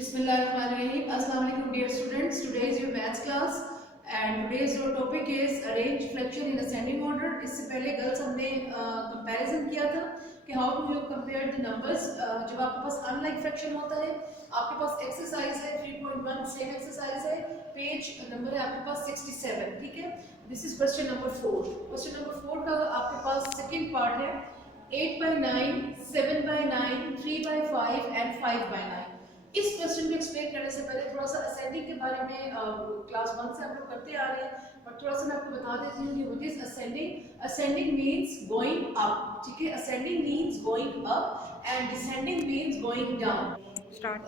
Bismillahirrahmanirrahim. Assalamu alaikum dear students. Today is your maths class and today's your topic is arrange fraction in ascending order. इससे पहले girls हमने comparison किया था कि how to you compare the numbers जब आपके पास unlike fraction होता है। आपके पास एक्सरसाइज है 3.1 सेम एक्सरसाइज है, पेज नंबर है आपके पास 67, ठीक है। This is question number 4। Question number 4 का आपके पास सेकंड पार्ट है 8/9, 7/9, 3/5 एंड 5/9। इस क्वेश्चन को एक्सप्लेन करने से पहले थोड़ा सा असेंडिंग के बारे में क्लास 1 से हम लोग करते आ रहे हैं, बट थोड़ा सा मैं आपको बता देती हूँ कि what is ascending. Ascending means going up, ठीक है। Ascending means going up and descending means going down. Start.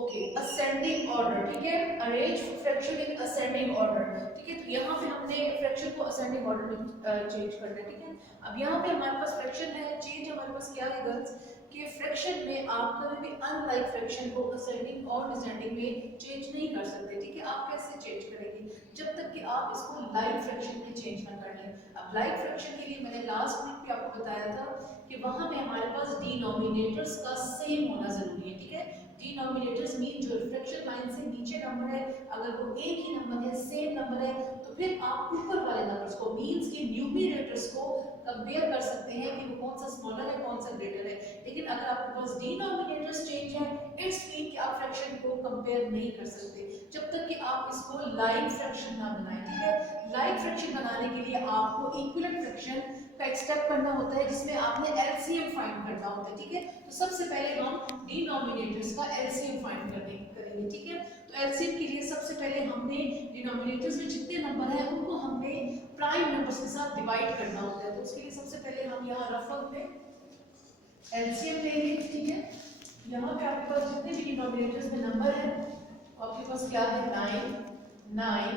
Okay, ascending order, ठीक है। Arrange fraction in ascending order, ठीक है। तो यहाँ पे हमने फ्रैक्शन को असेंडिंग ऑर्डर में चेंज करना है, ठीक है। अब यहाँ पे हमारे पास फ्रैक्शन है, चेंज हमारे पास क्या है गर्ल्स कि फ्रैक्शन में आप कभी भी अनलाइक फ्रैक्शन को असेंडिंग और डिसेंडिंग में चेंज नहीं कर सकते, ठीक है। आप कैसे चेंज करेंगे जब तक कि आप इसको लाइक फ्रैक्शन में चेंज ना कर लें। अब लाइक फ्रैक्शन के लिए मैंने लास्ट वीक पे आपको बताया था कि वहां पे हमारे पास डिनोमिनेटर्स का सेम होना जरूरी है, ठीक है। डिनोमिनेटर्स मीन जो फ्रैक्शन लाइन से नीचे नंबर है अगर वो एक ही नंबर है, सेम नंबर है, तो फिर आप ऊपर वाले नंबर्स को मींस के न्यूमरेटर्स को कंपेयर कर सकते हैं कि वो कौन सा स्मॉलर है कौन सा ग्रेटर है। लेकिन अगर आपके पास डिनोमिनेटर्स चेंज है इट्स मीन कि आप फ्रैक्शन को कंपेयर नहीं कर सकते जब तक कि आप इसको लाइक फ्रैक्शन ना बनाएं, ठीक है। लाइक फ्रैक्शन बनाने के लिए आपको इक्विवेलेंट फ्रैक्शन का एक स्टेप करना होता है जिसमें आपने एलसीएम फाइंड करना होता है, ठीक है। तो सबसे पहले हम डिनोमिनेटर्स का एलसीएम फाइंड करेंगे, ठीक है। तो एलसीएम के लिए सबसे पहले हमने डिनोमिनेटर्स में जितने नंबर हैं उनको हमने प्राइम नंबर्स के साथ डिवाइड करना होता है। तो उसके लिए सबसे पहले हम यहाँ रफल में एलसीएम लेंगे, ठीक है। यहाँ पे आपके पास जितने भी डिनोमिनेटर्स में नंबर है आपके पास क्या है 9।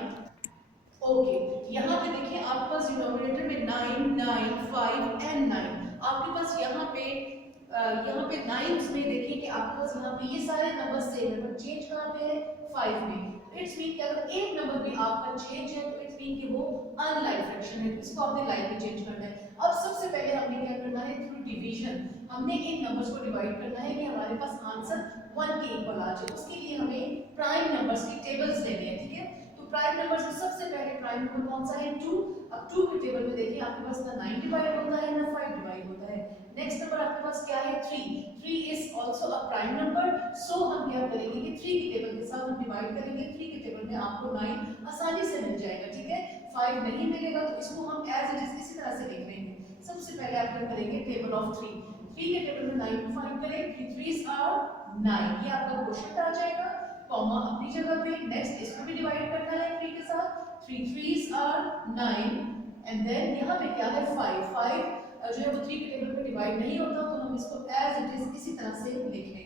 ओके, यहाँ पे देखिए आपके पास डिनोमिनेटर में 9, 9, 5 एंड 9। आपके पास यहाँ पे 9s में देखिए कि आपके पास यहाँ पे ये सारे नंबर सेम है, बट चेंज कहाँ पे है 5 में। इट्स मीन कि अगर एक नंबर भी आपका चेंज है तो इट्स मीन कि वो अनलाइक फ्रैक्शन है, इसको आपने लाइक में चेंज करना है। अब सबसे पहले हमने क्या करना है थ्रू डिवीजन हमने इन नंबर्स को डिवाइड करना है कि हमारे पास आंसर 1 के इक्वल आ जाए। उसके लिए हमें प्राइम नंबर्स की टेबल्स लेने हैं, ठीक है। प्राइम नंबर्स में सबसे पहले प्राइम नंबर कौन सा है 2। अब 2 के टेबल में देखिए आपके पास ना 9 डिवाइड होता है ना 5 डिवाइड होता है। नेक्स्ट नंबर आपके पास क्या है 3 is also a prime number. So हम क्या करेंगे कि 3 के टेबल के साथ हम डिवाइड करेंगे। 3 के टेबल में आपको 9 आसानी से मिल जाएगा, ठीक है। 5 नहीं मिलेगा तो इसको हम एज इट इज इसी तरह से लिख लेंगे। सबसे पहले आप क्या करेंगे टेबल ऑफ 3 के टेबल में 9 को फाइंड करें। 3 3s आर 9, ये आपका क्वेश्चन आ जाएगा, कॉमा अपनी जगह पे। नेक्स्ट इसको भी डिवाइड करना है 3 के साथ। 3 3s आर 9 एंड देन यहाँ पे क्या है 5 जो है वो 3 के टेबल पे डिवाइड नहीं होता तो हम इसको एज इट इज इसी तरह से लिख लेंगे।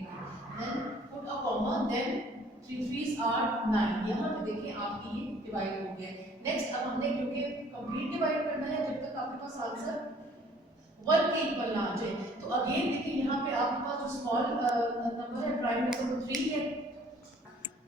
Then put a comma, then 3 3s are 9। यहाँ पे देखिए आपकी ये डिवाइड हो गया। नेक्स्ट अब हमने क्योंकि कंप्लीट डिवाइड करना है जब तक आपके पास आंसर 1 के इक्वल ना आ जाए। तो अगेन देखिए यहाँ पे आपके पास जो स्मॉल नंबर है प्राइम नंबर 3 है।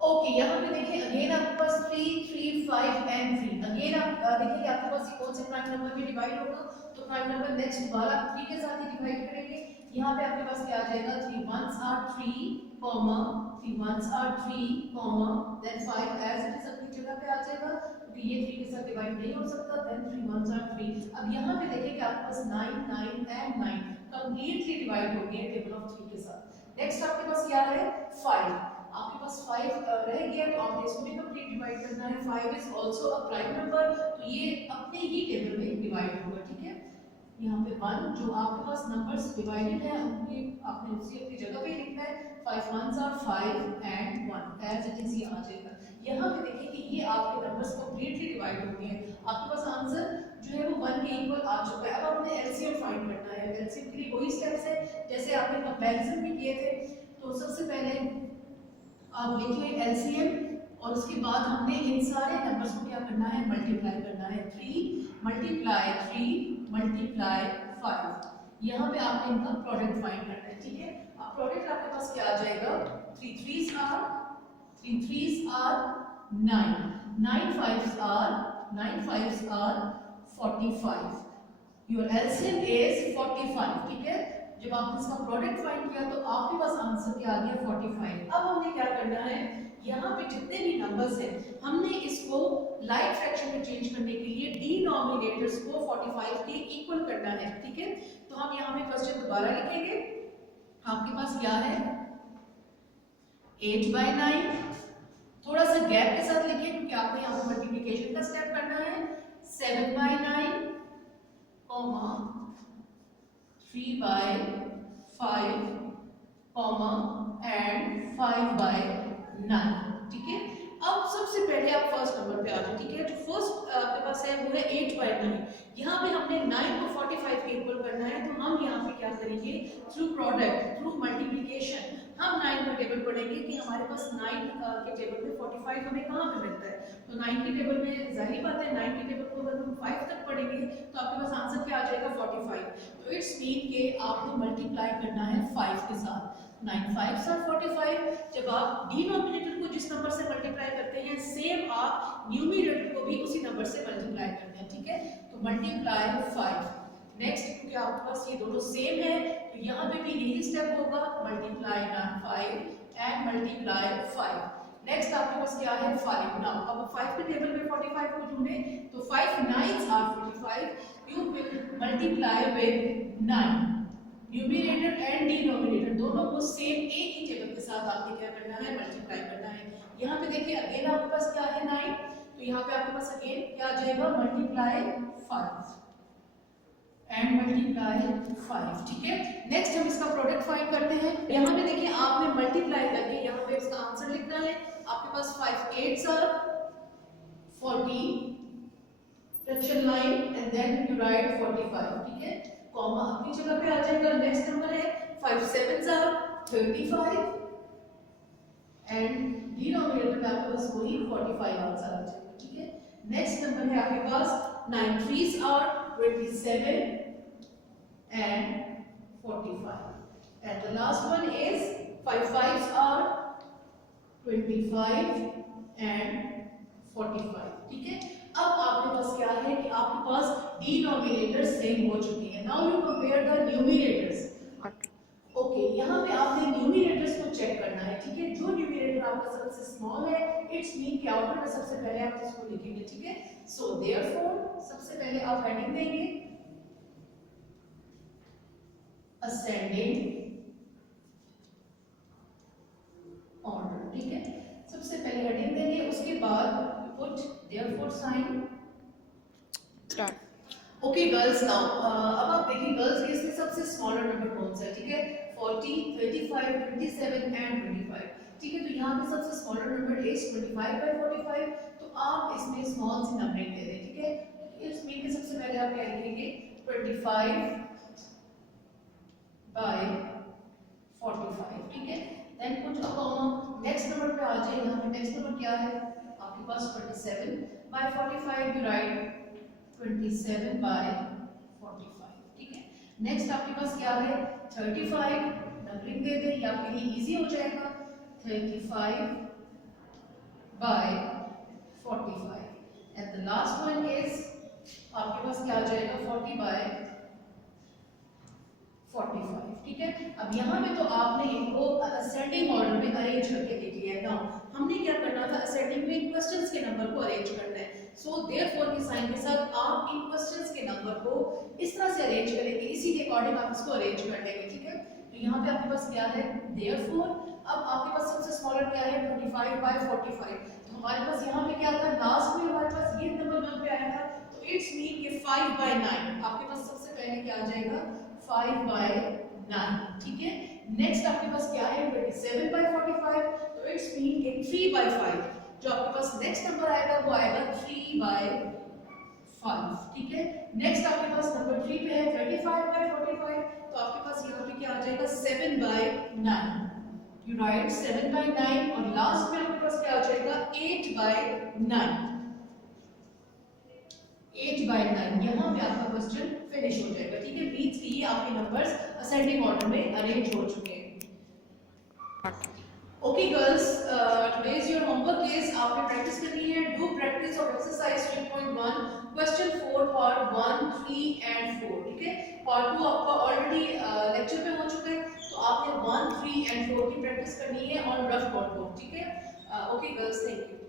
ओके, यहाँ पे देखिए अगेन आपके पास 3 3 5 एंड 3। अगेन आप देखिए कि आपके पास ये कौन से प्राइम नंबर में डिवाइड होगा तो प्राइम नंबर नेक्स्ट दोबारा 3 के साथ ही डिवाइड करेंगे। यहाँ पे आपके पास क्या आ जाएगा 3 1s are 3 comma 3 1s are 3 comma then 5 as it is अपनी जगह पे आ जाएगा क्योंकि ये 3 के साथ डिवाइड नहीं हो सकता। Then 3 1s are 3। अब यहाँ पे देखिए कि आपके पास 9 9 एंड 9 कंप्लीटली डिवाइड हो गया टेबल ऑफ 3 के साथ। नेक्स्ट आपके पास क्या है 5। आपके पास 5 रह गया तो आपने इसको भी कंप्लीट डिवाइड करना है। 5 is also a prime number तो ये अपने ही टेबल में डिवाइड होगा, ठीक है। यहाँ पे 1 जो आपके पास नंबर्स डिवाइडेड है उनकी आपने उसी अपनी जगह पे लिखना है। 5 1s are 5 and 1 as it is ये आ जाएगा। यहाँ पे देखिए कि ये आपके नंबर्स कंप्लीटली डिवाइड हो गए हैं। आपके पास आंसर जो है वो 1 के इक्वल आ चुका है। अब आपने एलसीएम फाइंड करना है। एलसीएम के लिए वही स्टेप्स है जैसे आपने कंपैरिजन भी किए थे। तो सबसे पहले आप लिख लें एलसीएम और उसके बाद हमने इन सारे नंबर्स को क्या करना है मल्टीप्लाई करना है। 3 मल्टीप्लाई 3 मल्टीप्लाई 5। यहाँ पे आपने इनका प्रोडक्ट फाइंड करना है, ठीक है। अब प्रोडक्ट आपके पास क्या आ जाएगा 3 3s are 9 9 5s are 45। Your LCM is 45, ठीक है। जब आपने इसका प्रोडक्ट फाइंड किया तो आपके पास आंसर क्या आ गया 45। अब हमने क्या करना है, यहाँ पे जितने भी नंबर्स हैं हमने इसको लाइट फ्रैक्शन में चेंज करने के लिए डिनोमिनेटर्स को 45 के इक्वल करना है, ठीक है। तो हम यहाँ पे क्वेश्चन दोबारा लिखेंगे। आपके पास क्या है 8/9, थोड़ा सा गैप के साथ लिखिए क्योंकि आपने यहाँ पे मल्टीप्लिकेशन का स्टेप करना है। 7/9 कॉमा 3/5 कॉमा एंड 5/9, ठीक है। अब सबसे पहले आप फर्स्ट नंबर पे आ जाओ, ठीक है। जो फर्स्ट आपके पास है वो है 8/9। यहाँ पे हमने 9 को 45 के इक्वल करना है, तो हम यहाँ पे क्या करेंगे, थ्रू प्रोडक्ट थ्रू मल्टीप्लिकेशन हम 9 का टेबल पढ़ेंगे कि हमारे पास 9 के टेबल में 45 हमें कहाँ पे मिलता है। तो 9 के टेबल में जाहिर बात है 9 के टेबल को अगर हम 5 तक पढ़ेंगे तो आपके पास आंसर क्या आ जाएगा 45। तो इट्स मीन के आपको मल्टीप्लाई करना है 5 के साथ। 9 5s are 45। जब आप डिनोमिनेटर को जिस नंबर से मल्टीप्लाई करते हैं सेम आप न्यूमरेटर को भी उसी नंबर से मल्टीप्लाई करते हैं, ठीक है। तो मल्टीप्लाई 5। नेक्स्ट क्योंकि आपके पास ये दोनों सेम है तो यहाँ पे भी यही स्टेप होगा, मल्टीप्लाई 5 एंड मल्टीप्लाई 5। नेक्स्ट आपके पास क्या है 5। नाउ अब 5 के टेबल में 45 को ढूंढे तो 5 9s are 45। You will multiply with 9। Numerator and denominator दोनों को सेम एक ही टेबल के साथ आपने क्या करना है, मल्टीप्लाई करना है। यहाँ पे देखिए अगेन आपके पास क्या है 9, तो यहाँ पे आपके पास अगेन क्या आ जाएगा, मल्टीप्लाई 5 एंड मल्टीप्लाई 5, ठीक है। नेक्स्ट हम इसका प्रोडक्ट फाइंड करते हैं। यहाँ पे देखिए आपने मल्टीप्लाई करके यहाँ पे इसका आंसर लिखना है। आपके पास 5 8s are 40 fraction line and then you write 45, ठीक है। कॉमा अपनी जगह पे आ जाएगा। नेक्स्ट नंबर है 5 7s are 35 एंड डिनोमिनेटर में आपके पास वही 45 आंसर आ जाएगा, ठीक है। नेक्स्ट नंबर है आपके पास 9 3s are 27 and 45 and the last one is 5 5s are 25 and 45, ठीक है। अब आपके पास क्या है कि आपके पास डिनोमिनेटर सेम हो चुके हैं। Now you compare the numerators. Okay, यहाँ पे आपने न्यूमरेटर्स को चेक करना है, ठीक है। जो न्यूमरेटर आपका सबसे स्मॉल है इट्स मीन कि आउटर में सबसे पहले आप इसको लिखेंगे, ठीक है। सो देयरफॉर सबसे पहले आप हेडिंग देंगे असेंडिंग ऑर्डर, ठीक है। सबसे पहले हेडिंग देंगे, उसके बाद put therefore sign start. Okay girls, now अब आप देखिए गर्ल्स केस में सबसे स्मॉलर नंबर कौन सा है, ठीक है। 40 35 27 एंड 25, ठीक है। तो यहाँ पे सबसे स्मॉलर नंबर इज 25/45। तो आप इसमें स्मॉल सी नंबरिंग दे दें, ठीक है। इस मीन के सबसे पहले आप क्या लिखेंगे 25/45, ठीक है। देन कुछ कॉमा नेक्स्ट नंबर पे आ जाए। यहाँ पे नेक्स्ट नंबर क्या है आपके पास 27/45, यू राइट 27/45, ठीक है। नेक्स्ट आपके पास क्या है 35, नंबरिंग दे दें, ये आपके लिए इजी हो जाएगा 35/45 and the last one is आपके पास क्या आ जाएगा 40/45, ठीक है। अब यहाँ पे तो आपने इनको असेंडिंग ऑर्डर में अरेंज करके देख लिया है। नाउ हमने क्या करना था, असेंडिंग में क्वेश्चंस के नंबर को अरेंज करना है। सो देयरफॉर के साइन के साथ आप इन क्वेश्चंस के नंबर को इस तरह से अरेंज करेंगे, इसी के अकॉर्डिंग आप इसको अरेंज कर लेंगे, ठीक है। तो यहाँ पे आपके पास क्या है देयरफॉर। अब आपके पास सबसे स्मॉलर क्या है 25/45। तो हमारे पास यहाँ पे क्या था, लास्ट में हमारे पास ये नंबर यहाँ पे आया था, तो इट्स मीन कि 5/9 आपके पास सबसे पहले क्या आ जाएगा 5/9, ठीक है। नेक्स्ट आपके पास क्या है 27/45, तो इट्स मीन कि 3/5। जो आपके पास नेक्स्ट नंबर आएगा वो आएगा 3/5, ठीक है। नेक्स्ट आपके पास नंबर 3 पे है 35/45, तो आपके पास यहाँ पे क्या आ जाएगा 7/9, यू राइट 7/9 और लास्ट में आपके पास क्या आ जाएगा 8/9। 8/9 यहाँ पे आपका क्वेश्चन फिनिश हो जाएगा, ठीक है। मींस कि ये आपके नंबर्स असेंडिंग ऑर्डर में अरेंज हो चुके हैं। Okay okay girls, today's your homework is आपने प्रैक्टिस करनी है. Do practice of exercise 3.1 question 4 part 1, 3 and 4. ठीक है, पार्ट 2 आपका ऑलरेडी लेक्चर पे हो चुका है, तो आपने 1, 3 एंड 4 की प्रैक्टिस करनी है ऑन रफ नोटबुक. ठीक है, ओके गर्ल्स, थैंक यू.